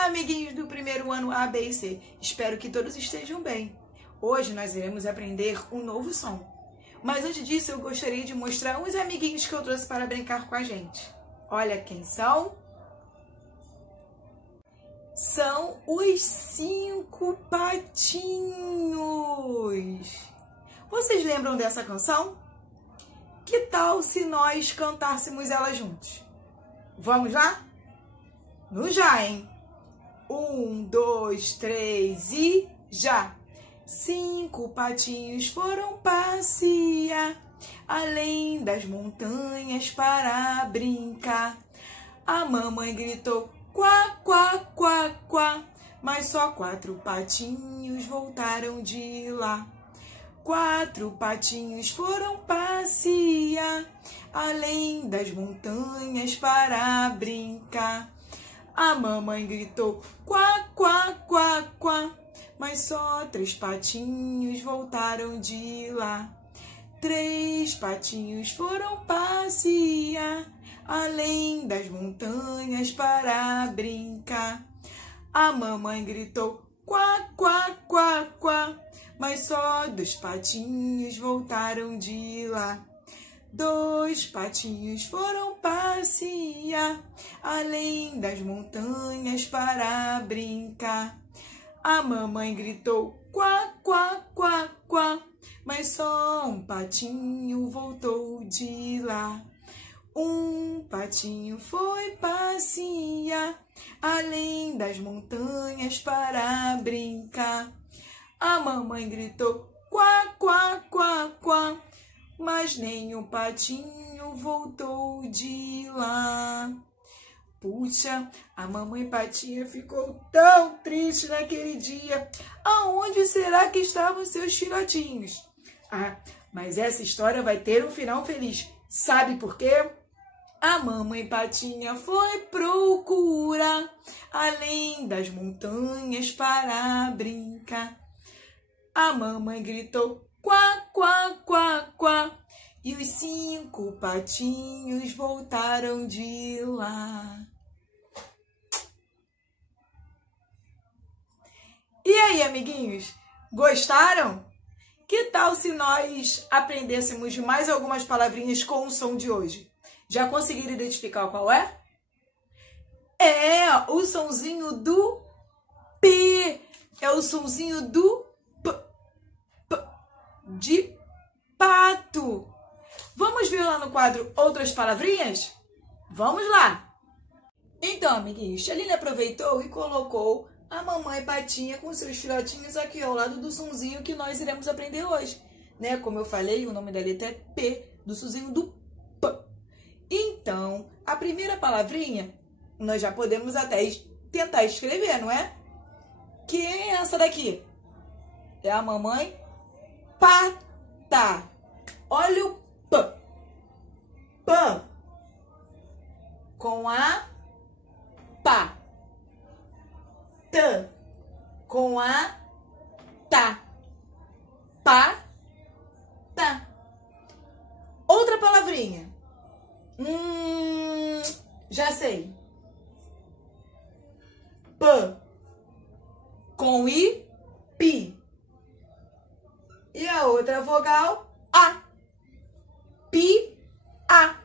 Olá, amiguinhos do primeiro ano A, B e C. Espero que todos estejam bem. Hoje nós iremos aprender um novo som. Mas antes disso, eu gostaria de mostrar uns amiguinhos que eu trouxe para brincar com a gente. Olha quem são. São os 5 patinhos. Vocês lembram dessa canção? Que tal se nós cantássemos ela juntos? Vamos lá? No já, hein? 1, 2, 3 e já! 5 patinhos foram passear além das montanhas para brincar. A mamãe gritou quá, quá, quá, quá, mas só 4 patinhos voltaram de lá. 4 patinhos foram passear além das montanhas para brincar. A mamãe gritou quá, quá, quá, quá, mas só 3 patinhos voltaram de lá. 3 patinhos foram passear além das montanhas para brincar. A mamãe gritou quá, quá, quá, quá, mas só 2 patinhos voltaram de lá. 2 patinhos foram passear além das montanhas para brincar. A mamãe gritou quá, quá, quá, quá, mas só 1 patinho voltou de lá. 1 patinho foi passear além das montanhas para brincar. A mamãe gritou quá, quá, quá, quá, mas nenhum patinho voltou de lá. Puxa, a mamãe patinha ficou tão triste naquele dia. Aonde será que estavam seus filhotinhos? Ah, mas essa história vai ter um final feliz. Sabe por quê? A mamãe patinha foi procurar além das montanhas para brincar. A mamãe gritou quá, quá, quá, quá, e os 5 patinhos voltaram de lá. E aí, amiguinhos, gostaram? Que tal se nós aprendêssemos mais algumas palavrinhas com o som de hoje? Já conseguiram identificar qual é? É o sonzinho do P. É o sonzinho do P. De pato. Vamos ver lá no quadro outras palavrinhas? Vamos lá! Então, amiguinhos, a Aline aproveitou e colocou a mamãe patinha com seus filhotinhos aqui ao lado do sonzinho que nós iremos aprender hoje. Né? Como eu falei, o nome da letra é P, do sonzinho do P. Então, a primeira palavrinha, nós já podemos até tentar escrever, não é? Quem é essa daqui? É a mamãe pata. Olha o P. P. Com a pá. T. Com a tá. Pá. Tá. Outra palavrinha. Já sei. P. Com I. Pi. E a outra vogal, A. Pi, A.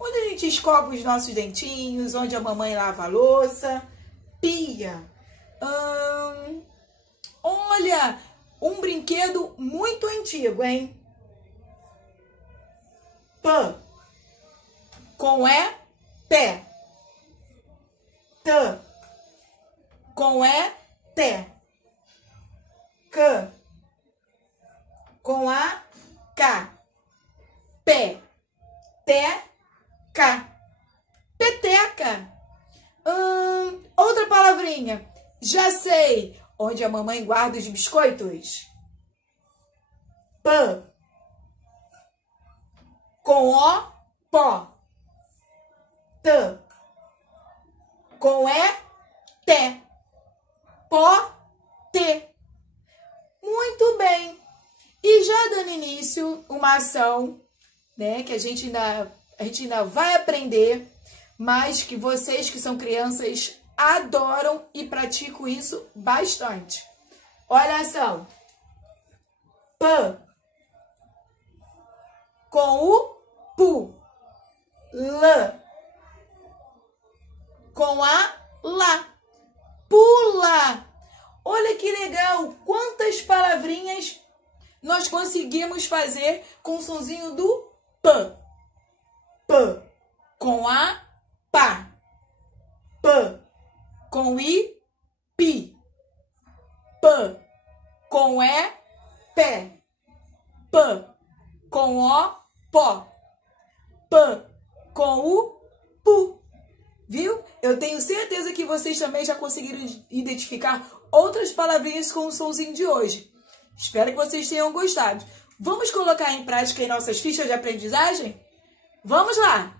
Onde a gente escova os nossos dentinhos, onde a mamãe lava a louça. Pia. Olha, um brinquedo muito antigo, hein? P. Com E, pé. T. Com E, té. K. Com a K. Pé. Té. K. Peteca. Outra palavrinha. Já sei. Onde a mamãe guarda os biscoitos. P. Com O, pó. T. Com E, té. Pó, té. Muito bem. E já dando início uma ação, né, que a gente ainda vai aprender, mas que vocês que são crianças adoram e praticam isso bastante. Olha só. P com o pu. L com a lá. Pula. Olha que legal. Quantas palavrinhas nós conseguimos fazer com o sonzinho do P. P com a pá. P com i pi. P com e pé. P com o pó. P com o pu. Viu? Eu tenho certeza que vocês também já conseguiram identificar outras palavrinhas com o sonzinho de hoje. Espero que vocês tenham gostado. Vamos colocar em prática em nossas fichas de aprendizagem? Vamos lá!